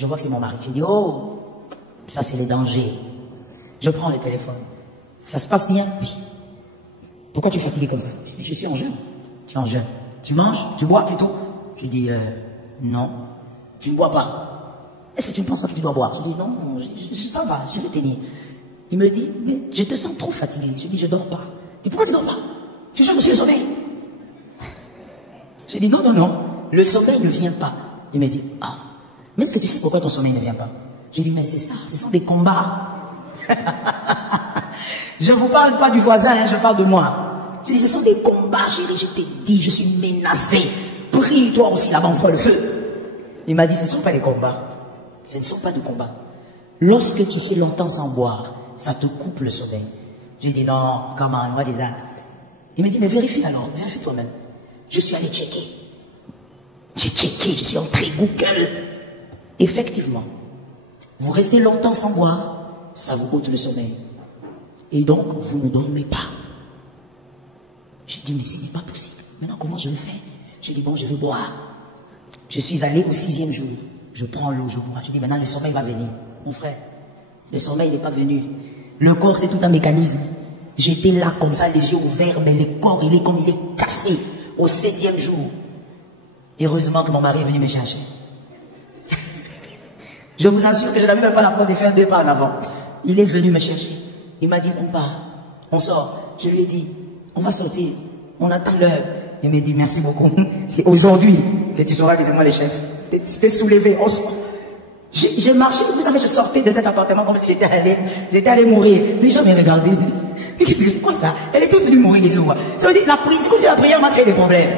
Je vois que c'est mon mari. Je dis, oh, ça c'est les dangers. Je prends le téléphone. Ça se passe bien? Oui. Pourquoi tu es fatigué comme ça? Je dis, je suis en jeûne. Tu es en jeûne. Tu manges? Tu bois plutôt? Je dis, non. Tu ne bois pas. Est-ce que tu ne penses pas que tu dois boire? Je dis, non, ça va, je vais tenir. Il me dit, mais je te sens trop fatigué. Je dis, je dors pas. Il dit, pourquoi tu dors pas? Tu cherches aussi le sommeil? J'ai dit, non, non, non. Le sommeil ne vient pas. Il me dit, ah, mais est-ce que tu sais pourquoi ton sommeil ne vient pas? J'ai dit, mais c'est ça, ce sont des combats. Je ne vous parle pas du voisin, hein, je parle de moi. J'ai dit, ce sont des combats, chérie, je t'ai dit, je suis menacé. Prie, toi aussi, là-bas, on voit le feu. Il m'a dit, ce ne sont pas des combats. Ce ne sont pas des combats. Lorsque tu fais longtemps sans boire, ça te coupe le sommeil. J'ai dit, non, comment, moi des actes. Il m'a dit, mais vérifie alors, vérifie toi-même. Je suis allé checker. J'ai checké, je suis entré Google. Effectivement, vous restez longtemps sans boire, ça vous ôte le sommeil. Et donc, vous ne dormez pas. J'ai dit, mais ce n'est pas possible. Maintenant, comment je le fais? J'ai dit, bon, je vais boire. Je suis allé au 6e jour. Je prends l'eau, je bois. Je dis, maintenant, le sommeil va venir. Mon frère, le sommeil n'est pas venu. Le corps, c'est tout un mécanisme. J'étais là, comme ça, les yeux ouverts, mais le corps, il est comme il est cassé. Au 7e jour. Heureusement que mon mari est venu me chercher. Je vous assure que je n'avais même pas la force de faire 2 pas en avant. Il est venu me chercher. Il m'a dit, on part, on sort. Je lui ai dit, on va sortir, on attend l'heure. Il m'a dit, merci beaucoup. C'est aujourd'hui que tu sauras que c'est moi le chef. Tu t'es soulevé, on sort. J'ai marché, vous savez, je sortais de cet appartement comme si j'étais allé mourir. Les gens me regardaient. Mais qu'est-ce que c'est quoi ça? Elle était venue mourir, les moi. Ça veut dire, la prière m'a créé des problèmes.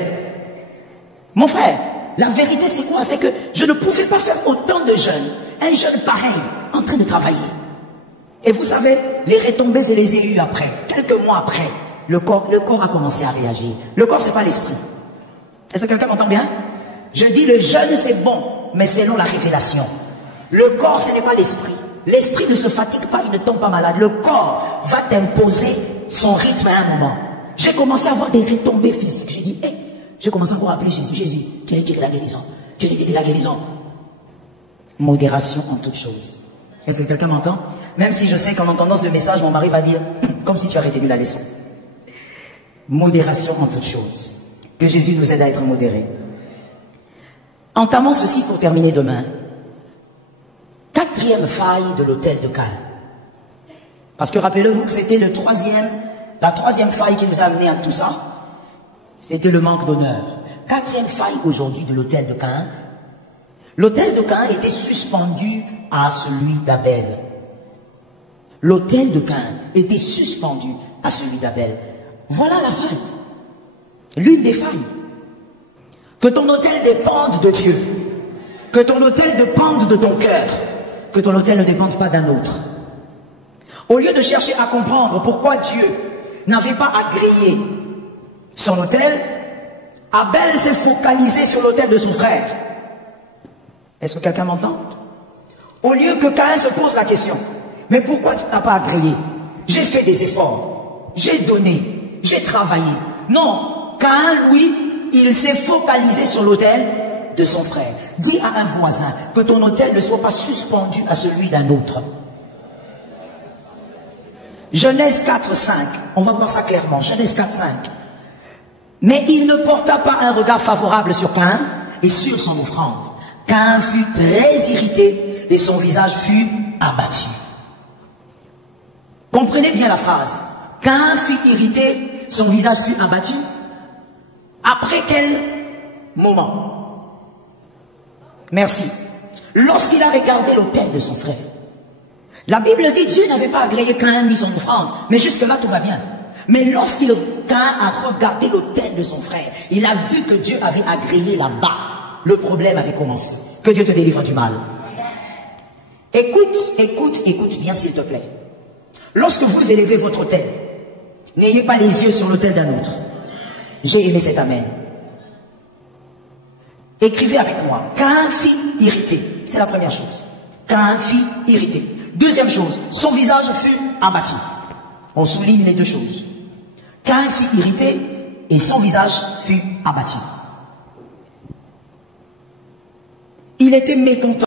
Mon frère, la vérité c'est quoi? C'est que je ne pouvais pas faire autant de jeûnes. Un jeune pareil, en train de travailler. Et vous savez, les retombées, je les ai eues après. Quelques mois après, le corps a commencé à réagir. Le corps, c'est pas l'esprit. Est-ce que quelqu'un m'entend bien? Je dis, le jeûne, c'est bon, mais selon la révélation. Le corps, ce n'est pas l'esprit. L'esprit ne se fatigue pas, il ne tombe pas malade. Le corps va t'imposer son rythme à un moment. J'ai commencé à avoir des retombées physiques. J'ai dit, hey, j'ai commencé encore à appeler Jésus. Jésus, tu es l'idée de la guérison. Tu es l'idée de la guérison. Modération en toutes choses. Est-ce que quelqu'un m'entend? Même si je sais qu'en entendant ce message, mon mari va dire, comme si tu avais retenu la leçon. Modération en toutes choses. Que Jésus nous aide à être modérés. Entamons ceci pour terminer demain. 4e faille de l'autel de Caïn. Parce que rappelez-vous que c'était la 3e faille qui nous a amené à tout ça. C'était le manque d'honneur. 4e faille aujourd'hui de l'autel de Caïn. L'autel de Caïn était suspendu à celui d'Abel. L'autel de Caïn était suspendu à celui d'Abel. Voilà la faille. L'une des failles. Que ton autel dépende de Dieu. Que ton autel dépende de ton cœur. Que ton autel ne dépende pas d'un autre. Au lieu de chercher à comprendre pourquoi Dieu n'avait pas agréé son autel, Abel s'est focalisé sur l'autel de son frère. Est-ce que quelqu'un m'entend? Au lieu que Caïn se pose la question, mais pourquoi tu n'as pas agréé? J'ai fait des efforts, j'ai donné, j'ai travaillé. Non, Caïn, lui, il s'est focalisé sur l'autel de son frère. Dis à un voisin que ton autel ne soit pas suspendu à celui d'un autre. Genèse 4, 5. On va voir ça clairement. Genèse 4, 5. Mais il ne porta pas un regard favorable sur Caïn et sur son offrande. Caïn fut très irrité et son visage fut abattu. Comprenez bien la phrase. Caïn fut irrité, son visage fut abattu. Après quel moment? Merci. Lorsqu'il a regardé l'autel de son frère. La Bible dit Dieu n'avait pas agréé Caïn ni son offrande. Mais jusque-là, tout va bien. Mais lorsqu'il Caïn a regardé l'autel de son frère, il a vu que Dieu avait agréé là-bas. Le problème avait commencé. Que Dieu te délivre du mal. Écoute bien s'il te plaît. Lorsque vous élevez votre autel, n'ayez pas les yeux sur l'autel d'un autre. J'ai aimé cet amen. Écrivez avec moi. Caïn fut irrité. C'est la première chose. Caïn fut irrité. Deuxième chose, son visage fut abattu. On souligne les deux choses. Caïn fut irrité et son visage fut abattu. Il était mécontent.